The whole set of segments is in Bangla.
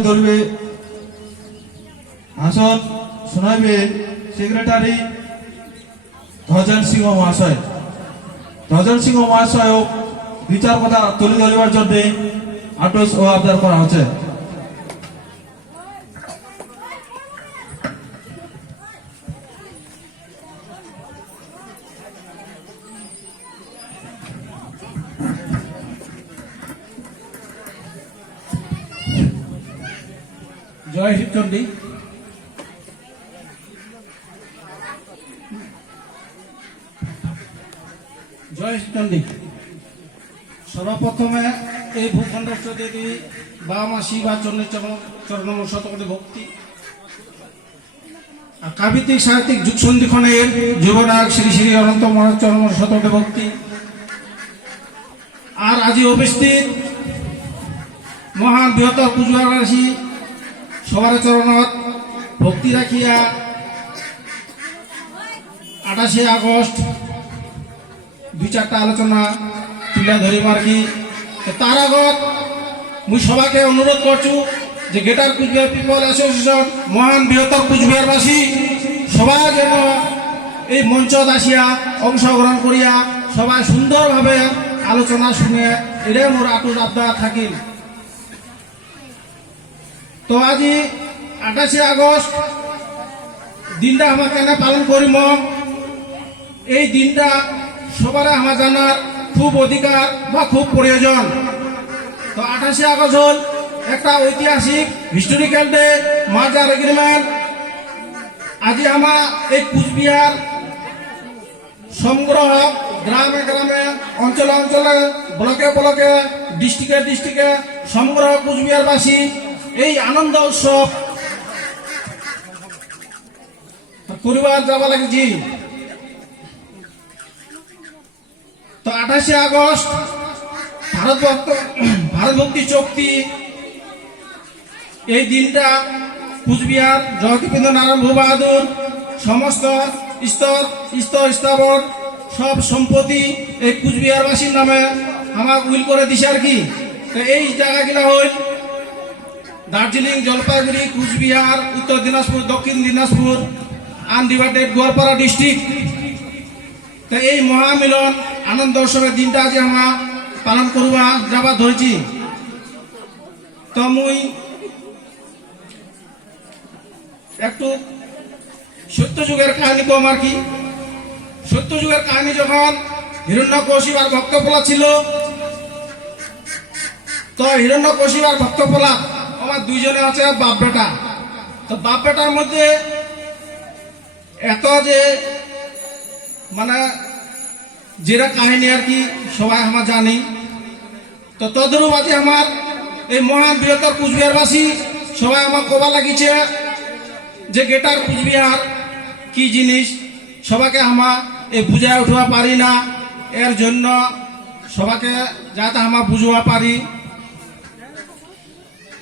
তুলে ধরবে আসন শোনাবে সেক্রেটারি ধ্বজন সিংহ মহাশয়। ধ্বজন সিংহ মহাশয় বিচার কথা তুলে ধরিবার জন্য আটস ও আবদার করা হচ্ছে। জয় শিবচন্ডী। জয় শিবচন্ডী। সর্বপ্রথমে এই ভূখণ্ডস্থ দেবী বা মাসি বা চরণ শতকোটি ভক্তি আর কাব্যিক সাহিত্যিক যুগ সন্ধিক্ষণের যুবনায়ক শ্রী শ্রী অনন্ত মহারাজ চরণ শতকোটি ভক্তি আর আজি উপস্থিত মহান বৃহত্তর পুজোবাসী সবার চরণত ভক্তি রাখিয়া 28 আগস্ট 2-4টা আলোচনা তুলে ধরিবার কি তার আগত মুই সবাকে অনুরোধ করছু যে গ্রেটার কুচবিহার পিপল অ্যাসোসিয়েশন মহান বৃহত্তর কুচবিহারবাসী সবাই যেন এই মঞ্চত আসিয়া অংশগ্রহণ করিয়া সবাই সুন্দরভাবে আলোচনা শুনে এটাই মোর আতুর আবদার থাকিল। তো আজি 28 আগস্ট দিনটা আমরা কেন পালন করিম এই দিনটা সবার আমার জানার খুব অধিকার বা খুব প্রয়োজন। তো 28 আগস্ট হল একটা ঐতিহাসিক হিস্টোরিক্যাল ডে মার্জার এগ্রিমেন্ট। আজি আমার এই কুচবিহার সংগ্রহ গ্রামে গ্রামে অঞ্চলে অঞ্চলে ব্লকে ব্লকে ডিস্ট্রিক্টে ডিস্ট্রিক্টে সংগ্রহ কুচবিহারবাসী এই আনন্দ উৎসব পরিবার যাওয়া লাগছি। তো 28 আগস্ট ভারত ভক্তি চুক্তি এই দিনটা কুচবিহার জগদীপেন্দ্র নারায়ণ ভূবাহাদুর সমস্ত স্থাবর সব সম্পত্তি এই কুচবিহারবাসীর নামে আমার উইল করে দিছে আর কি। তো এই জায়গাগুলো হল দার্জিলিং, জলপাইগুড়ি, কুচবিহার, উত্তর দিনাজপুর, দক্ষিণ দিনাজপুর, আনডিভাইডেড গোয়ালপাড়া ডিস্ট্রিক্ট। তো এই মহামিলন আনন্দ উৎসবের দিনটা আজ আমরা পালন করবা যাবা ধরেছি। তো মুই একটু সত্য যুগের কাহিনী কম আর কি। সত্য যুগের কাহিনী যখন হিরণ্যকশিপু আর ভক্তপ্রহ্লাদ ছিল, তো হিরণ্যকশিপু আর ভক্তপ্রহ্লাদ আমার দুইজনে আছে বাপ বেটা। তো বাপ বেটার মধ্যে এত যে মানে যেটা কাহিনী আর কি সবাই আমরা জানি। তো তদরূপ আছে আমার এই মহান বৃহত্তর কুচবিহারবাসী সবাই আমার কবা লাগিছে যে গ্রেটার কুচবিহার কি জিনিস সবাইকে আমরা এই বুঝায় উঠবা পারি না। এর জন্য সবাইকে যাতে আমরা বুঝবা পারি।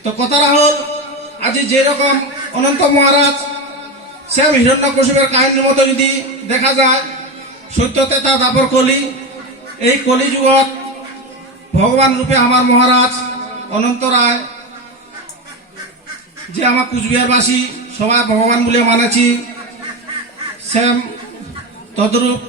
তো কথাটা হল আজি যেরকম অনন্ত মহারাজ সেম হিরণ্যকশিপুর কাহিনীর মতো যদি দেখা যায় সত্যতে তা দাপর কলি। এই কলি যুগত ভগবান রূপে আমার মহারাজ অনন্ত রায় যে আমার কুচবিহারবাসী সবাই ভগবান বলে মানেছি সেম তদ্রূপ